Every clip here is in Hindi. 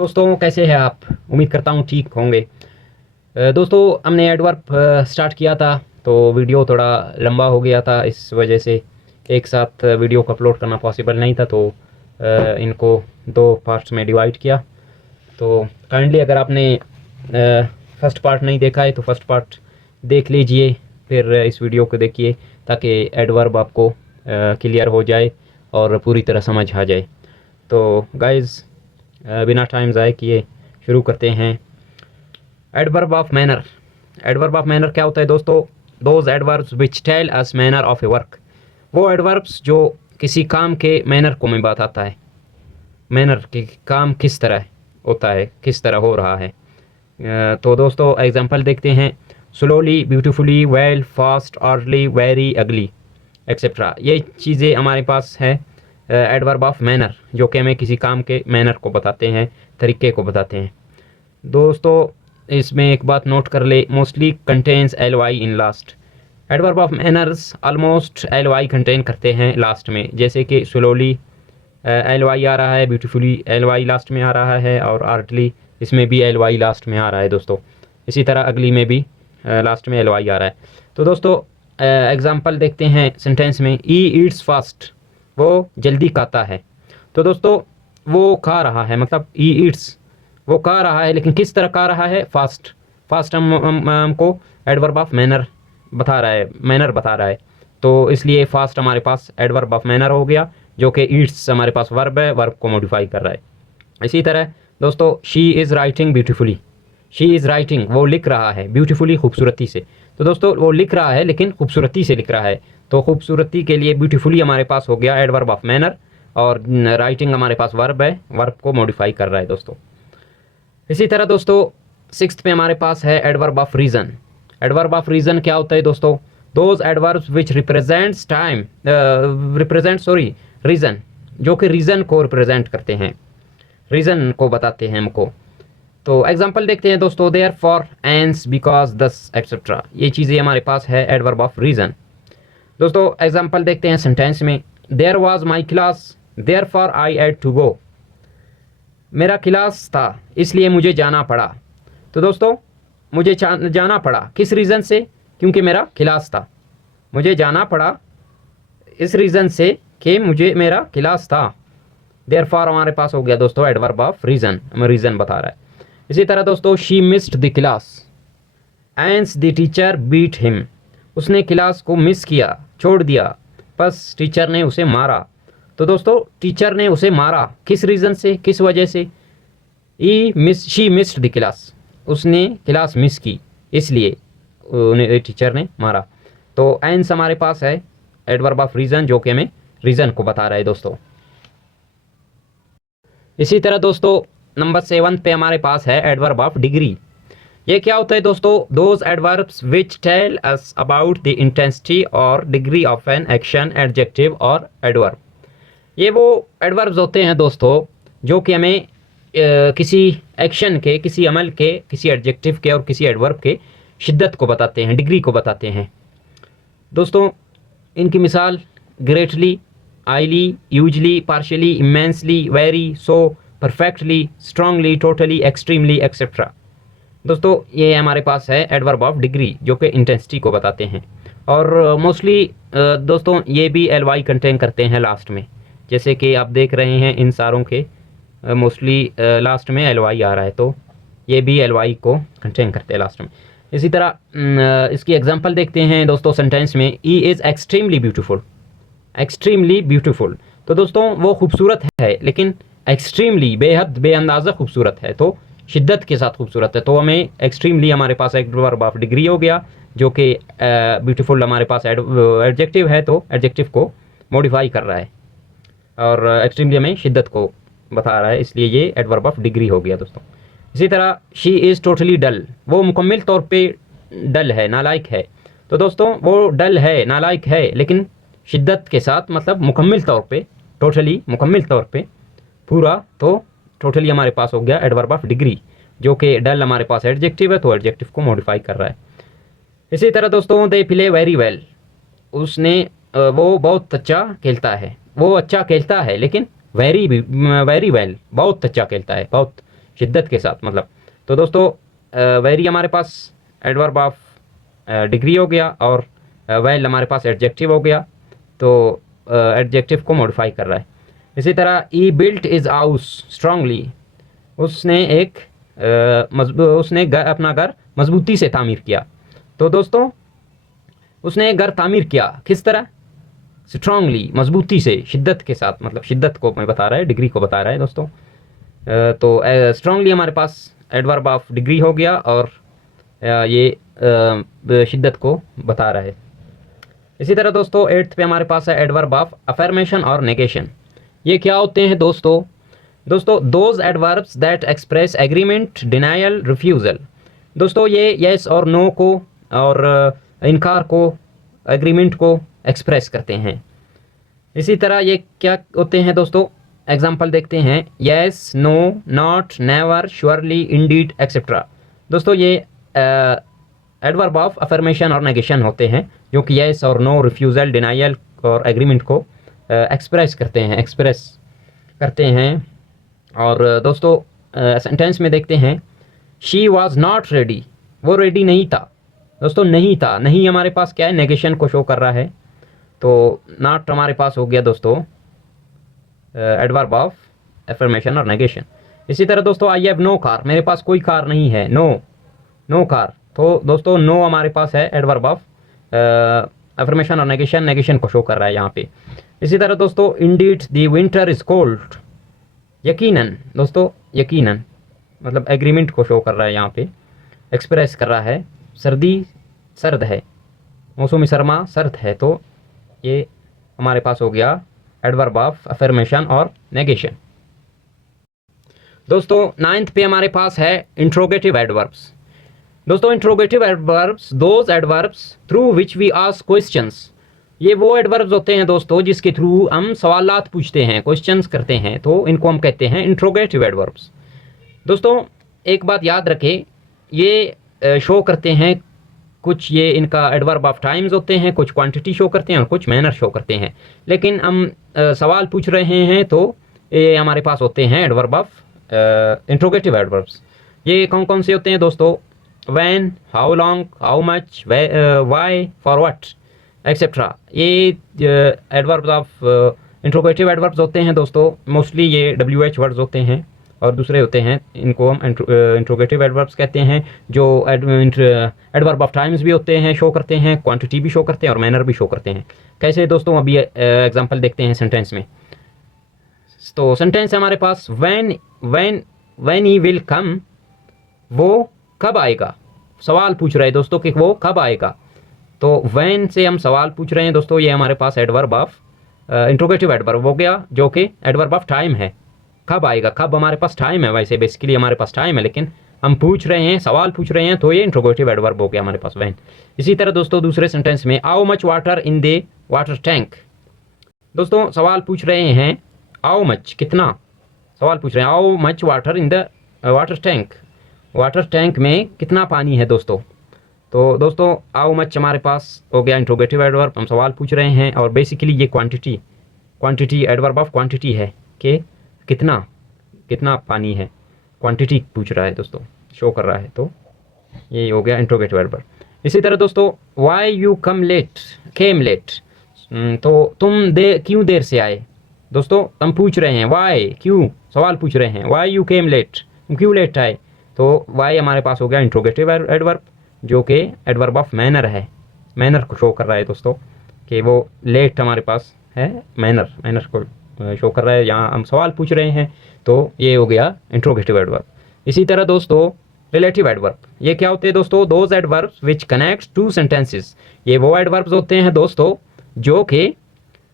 दोस्तों कैसे हैं आप? उम्मीद करता हूँ ठीक होंगे। दोस्तों हमने एडवर्ब स्टार्ट किया था तो वीडियो थोड़ा लंबा हो गया था, इस वजह से एक साथ वीडियो को अपलोड करना पॉसिबल नहीं था, तो इनको दो पार्ट्स में डिवाइड किया। तो काइंडली अगर आपने फर्स्ट पार्ट नहीं देखा है तो फर्स्ट पार्ट देख लीजिए, फिर इस वीडियो को देखिए ताकि एडवर्ब आपको क्लियर हो जाए और पूरी तरह समझ आ जाए। तो गाइज़ बिना टाइम ज़ाय किए शुरू करते हैं। Adverb of manner. Adverb of manner क्या होता है दोस्तों? Those adverbs which tell us manner of a work. वो एडवर्ब्स जो किसी काम के मैनर को में बताता है, मैनर के काम किस तरह होता है, किस तरह हो रहा है। तो दोस्तों एग्जांपल देखते हैं। Slowly, beautifully, well, fast, orderly, very, अगली एक्सेट्रा। ये चीज़ें हमारे पास है एडवर्ब ऑफ मैनर, जो कि हमें किसी काम के मैनर को बताते हैं, तरीके को बताते हैं। दोस्तों इसमें एक बात नोट कर ले, mostly contains L Y in last. Adverb of manners almost L Y contain करते हैं लास्ट में, जैसे कि स्लोली एल वाई आ रहा है, ब्यूटीफुली एल वाई लास्ट में आ रहा है, और आर्टली इसमें भी एल वाई लास्ट में आ रहा है दोस्तों। इसी तरह अगली में भी लास्ट में एल वाई आ रहा है। तो दोस्तों एग्जांपल देखते हैं सेंटेंस में। ई ईट्स फास्ट, वो जल्दी खाता है। तो दोस्तों वो खा रहा है, मतलब ई ईट्स, वो खा रहा है, लेकिन किस तरह खा रहा है? फास्ट। फास्ट हमको एडवर्ब ऑफ मैनर बता रहा है, मैनर बता रहा है, तो इसलिए फास्ट हमारे पास एडवर्ब ऑफ मैनर हो गया, जो कि ईट्स हमारे पास वर्ब है, वर्ब को मॉडिफाई कर रहा है। इसी तरह दोस्तों she is writing beautifully. She is writing, वो लिख रहा है, ब्यूटीफुली खूबसूरती से। तो दोस्तों वो लिख रहा है लेकिन खूबसूरती से लिख रहा है, तो खूबसूरती के लिए ब्यूटीफुली हमारे पास हो गया एडवर्ब ऑफ मैनर, और राइटिंग हमारे पास वर्ब है, वर्ब को मॉडिफाई कर रहा है दोस्तों। इसी तरह दोस्तों सिक्स्थ पे हमारे पास है adverb of reason. Adverb of reason क्या होता है दोस्तों? Those adverbs which represents time, reason, जो कि रीज़न को रिप्रेजेंट करते हैं, रीज़न को बताते हैं हमको। तो एग्जांपल देखते हैं दोस्तों। Therefore, hence, because, thus etcetera. ये चीज़ें हमारे पास है एडवर्ब ऑफ रीज़न। दोस्तों एग्जांपल देखते हैं सेंटेंस में। There was my class, therefore I had to go. मेरा क्लास था इसलिए मुझे जाना पड़ा। तो दोस्तों मुझे जाना पड़ा किस रीज़न से? क्योंकि मेरा क्लास था। मुझे जाना पड़ा इस रीज़न से कि मुझे मेरा क्लास था। देयरफॉर हमारे पास हो गया दोस्तों एडवर्ब ऑफ रीज़न, हमें रीज़न बता रहा है। इसी तरह दोस्तों she missed the class, and the teacher beat him. उसने क्लास को मिस किया, छोड़ दिया, बस टीचर ने उसे मारा। तो दोस्तों टीचर ने उसे मारा किस रीज़न से, किस वजह से? शी मिस्ड द क्लास, उसने क्लास मिस की इसलिए उन्हें टीचर ने मारा। तो एंस हमारे पास है एडवर्ब ऑफ रीज़न, जो कि हमें रीज़न को बता रहा है दोस्तों। इसी तरह दोस्तों नंबर 7 पे हमारे पास है एडवर्ब ऑफ डिग्री। ये क्या होता है दोस्तों? Those adverbs which tell us about the intensity और degree of an action, adjective और एडवर्ब। ये वो एडवर्ब्स होते हैं दोस्तों जो कि हमें किसी एक्शन के, किसी अमल के, किसी एडजेक्टिव के और किसी एडवर्ब के शिद्दत को बताते हैं, डिग्री को बताते हैं दोस्तों। इनकी मिसाल greatly, highly, usually, partially, immensely, very, so, perfectly, strongly, totally, extremely etcetera. दोस्तों ये हमारे पास है एडवर्ब ऑफ डिग्री, जो कि इंटेंसिटी को बताते हैं। और मोस्टली दोस्तों ये भी एल वाई कंटेन करते हैं लास्ट में, जैसे कि आप देख रहे हैं इन सारों के मोस्टली लास्ट में एल वाई आ रहा है, तो ये भी एल वाई को कंटेन करते हैं लास्ट में। इसी तरह इसकी एग्जांपल देखते हैं दोस्तों सेंटेंस में। He is extremely beautiful, extremely beautiful. तो दोस्तों वो खूबसूरत है, लेकिन एक्सट्रीमली, बेहद, बेअंदाज़ा खूबसूरत है, तो शिद्दत के साथ खूबसूरत है। तो हमें एक्सट्रीमली हमारे पास एडवर्ब ऑफ डिग्री हो गया, जो कि ब्यूटीफुल हमारे पास एडजेक्टिव है, तो एडजेक्टिव को मॉडिफाई कर रहा है, और एक्सट्रीमली हमें शिद्दत को बता रहा है, इसलिए ये एडवर्ब ऑफ डिग्री हो गया दोस्तों। इसी तरह शी इज़ टोटली डल, वो मुकम्मल तौर पे डल है, नालायक है। तो दोस्तों वो डल है, नालायक है, लेकिन शिद्दत के साथ, मतलब मुकम्मल तौर पे, टोटली मुकम्मल तौर पे, पूरा। तो टोटली हमारे पास हो गया एडवर्ब ऑफ डिग्री, जो कि डल हमारे पास एडजेक्टिव है, तो एडजेक्टिव को मॉडिफाई कर रहा है। इसी तरह दोस्तों दे प्ले वेरी वेल, उसने वो बहुत अच्छा खेलता है, वो अच्छा खेलता है, लेकिन वेरी वेल, बहुत अच्छा खेलता है, बहुत शिद्दत के साथ मतलब। तो दोस्तों वेरी हमारे पास एडवर्ब ऑफ डिग्री हो गया, और वेल हमारे पास एडजेक्टिव हो गया, तो एडजेक्टिव को मॉडिफाई कर रहा है। इसी तरह ई बिल्ट इज हाउस स्ट्रांगली, उसने एक अपना घर मजबूती से तामीर किया। तो दोस्तों उसने घर तामीर किया किस तरह, स्ट्रांगली मजबूती से, शिद्दत के साथ, मतलब शिद्दत को मैं बता रहा है, डिग्री को बता रहा है दोस्तों। तो स्ट्रांगली हमारे पास एडवर्ब ऑफ डिग्री हो गया, और ये शिद्दत को बता रहा है। इसी तरह दोस्तों 8th पे हमारे पास है एडवर्ब ऑफ अफर्मेशन और नेगेशन। ये क्या होते हैं दोस्तों? Those adverbs that express agreement, denial, refusal. दोस्तों ये यस और नो को और इनकार को, एग्रीमेंट को एक्सप्रेस करते हैं। इसी तरह ये क्या होते हैं दोस्तों? एग्जाम्पल देखते हैं, yes, no, not, never, surely, indeed, etcetera. दोस्तों ये एडवर्ब ऑफ अफर्मेशन और नेगेशन होते हैं, जो कि यस और नो, रिफ्यूज़ल, डिनायल और एग्रीमेंट को एक्सप्रेस करते हैं। और दोस्तों सेंटेंस में देखते हैं, शी वॉज नॉट रेडी, वो रेडी नहीं था। दोस्तों नहीं था, नहीं हमारे पास क्या है, नेगेशन को शो कर रहा है। तो नॉट हमारे पास हो गया दोस्तों एडवर्ब ऑफ अफर्मेशन और नेगेशन। इसी तरह दोस्तों आई हैव नो कार, मेरे पास कोई कार नहीं है, नो कार। तो दोस्तों नो हमारे पास है एडवर्ब ऑफ अफर्मेशन और नेगेशन को शो कर रहा है यहाँ पे। इसी तरह दोस्तों Indeed the winter is cold, यकीनन दोस्तों, यकीनन मतलब एग्रीमेंट को शो कर रहा है यहाँ पे, एक्सप्रेस कर रहा है। सर्दी सर्द है, मौसम सरमा सर्द है। तो ये हमारे पास हो गया एडवर्ब ऑफ अफर्मेशन और नेगेशन। दोस्तों 9th पे हमारे पास है इंट्रोगेटिव एडवर्ब्स। दोस्तों interrogative adverbs those adverbs through which we ask questions. ये वो एडवर्ब्स होते हैं दोस्तों जिसके थ्रू हम सवालात पूछते हैं, क्वेश्चंस करते हैं, तो इनको हम कहते हैं इंट्रोगेटिव एडवर्ब्स। दोस्तों एक बात याद रखें, ये शो करते हैं कुछ, ये इनका एडवर्ब ऑफ टाइम्स होते हैं, कुछ क्वांटिटी शो करते हैं और कुछ मैनर शो करते हैं। लेकिन हम सवाल पूछ रहे हैं तो ये हमारे पास होते हैं एडवर्ब ऑफ इंट्रोगेटिव एडवर्ब्स। ये कौन कौन से होते हैं दोस्तों? When, how long, how much, why, for what, etcetera. ये एडवर्ब्स ऑफ इंट्रोगेटिव एडवर्ब्स होते हैं दोस्तों। मोस्टली ये WH वर्ड्स होते हैं, और दूसरे होते हैं, इनको हम इंट्रोगेटिव एडवर्ब्स कहते हैं, जो एडवर्ब ऑफ टाइम्स भी होते हैं, शो करते हैं, क्वांटिटी भी शो करते हैं और मैनर भी शो करते हैं। कैसे दोस्तों? अभी एग्जांपल देखते हैं सेंटेंस में। तो सेंटेंस है हमारे पास, व्हेन ही विल कम, वो कब आएगा। सवाल पूछ रहे हैं दोस्तों कि वो कब आएगा। तो व्हेन से हम सवाल पूछ रहे हैं दोस्तों, ये हमारे पास एडवर्ब ऑफ इंट्रोगेटिव एडवर्ब हो गया, जो कि एडवर्ब ऑफ टाइम है। कब आएगा, कब हमारे पास टाइम है, वैसे बेसिकली हमारे पास टाइम है, लेकिन हम पूछ रहे हैं, सवाल पूछ रहे हैं, तो ये इंट्रोगेटिव एडवर्ब हो गया हमारे पास व्हेन। इसी तरह दोस्तों दूसरे सेंटेंस में, how much water in the water tank. दोस्तों सवाल पूछ रहे हैं, हाउ मच, कितना, सवाल पूछ रहे हैं, how much water in the water tank, water tank में कितना पानी है दोस्तों। तो दोस्तों हाउ मच हमारे पास हो गया इंट्रोगेटिव एडवर्ब, हम सवाल पूछ रहे हैं, और बेसिकली ये क्वांटिटी एडवर्ब ऑफ क्वांटिटी है कि कितना पानी है, क्वांटिटी पूछ रहा है दोस्तों, शो कर रहा है। तो ये हो गया इंट्रोगेटिव एडवर्ब। इसी तरह दोस्तों व्हाई यू केम लेट, तो तुम क्यों देर से आए। दोस्तों हम पूछ रहे हैं, व्हाई, क्यों, सवाल पूछ रहे हैं, व्हाई यू केम लेट, तुम क्यों लेट आए। तो व्हाई हमारे पास हो गया इंट्रोगेटिव एडवर्ब, जो कि एडवर्ब ऑफ मैनर है, मैनर को शो कर रहा है दोस्तों, कि वो लेट हमारे पास है, मैनर को शो कर रहा है। यहाँ हम सवाल पूछ रहे हैं, तो ये हो गया इंट्रोगेटिव एडवर्ब। इसी तरह दोस्तों रिलेटिव एडवर्ब, ये क्या होते हैं दोस्तों? Those adverbs which connect two sentences. ये वो एडवर्ब्स होते हैं दोस्तों जो कि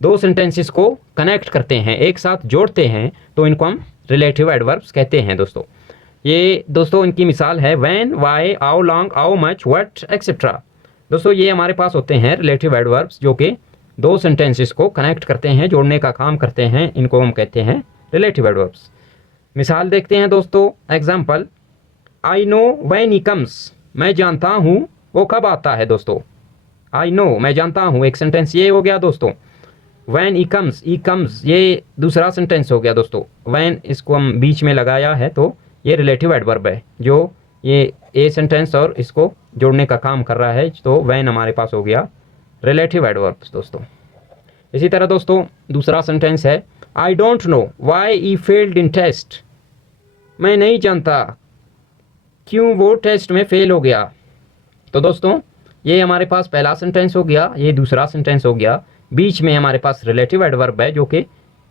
दो सेंटेंसेस को कनेक्ट करते हैं, एक साथ जोड़ते हैं, तो इनको हम रिलेटिव एडवर्ब्स कहते हैं दोस्तों। ये दोस्तों इनकी मिसाल है when, why, how long, how much, what, etcetera. दोस्तों ये हमारे पास होते हैं रिलेटिव एडवर्ब्स, जो कि दो सेंटेंसेस को कनेक्ट करते हैं, जोड़ने का काम करते हैं, इनको हम कहते हैं रिलेटिव एडवर्ब्स। मिसाल देखते हैं दोस्तों, example, I know when he comes, मैं जानता हूँ वो कब आता है दोस्तों। आई नो, मैं जानता हूँ, एक सेंटेंस ये हो गया दोस्तों। व्हेन ही कम्स, ये दूसरा सेंटेंस हो गया दोस्तों। व्हेन इसको हम बीच में लगाया है, तो ये रिलेटिव एडवर्ब है जो ये ए सेंटेंस और इसको जोड़ने का काम कर रहा है, तो वैन हमारे पास हो गया रिलेटिव एडवर्ब दोस्तों। इसी तरह दोस्तों दूसरा सेंटेंस है I don't know why he failed in test. मैं नहीं जानता क्यों वो टेस्ट में फेल हो गया। तो दोस्तों ये हमारे पास पहला सेंटेंस हो गया, ये दूसरा सेंटेंस हो गया, बीच में हमारे पास रिलेटिव एडवर्ब है जो कि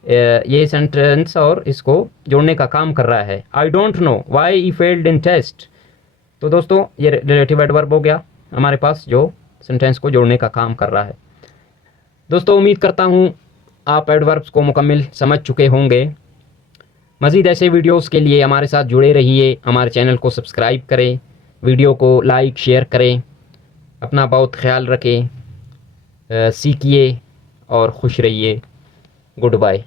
ये सेंटेंस और इसको जोड़ने का काम कर रहा है। I don't know why he failed in test. तो दोस्तों ये रिलेटिव एडवर्ब हो गया हमारे पास जो सेंटेंस को जोड़ने का काम कर रहा है। दोस्तों उम्मीद करता हूँ आप एडवर्ब्स को मुकम्मल समझ चुके होंगे। मज़ीद ऐसे वीडियोस के लिए हमारे साथ जुड़े रहिए, हमारे चैनल को सब्सक्राइब करें, वीडियो को लाइक शेयर करें, अपना बहुत ख्याल रखें, सीखिए और खुश रहिए। Good bye.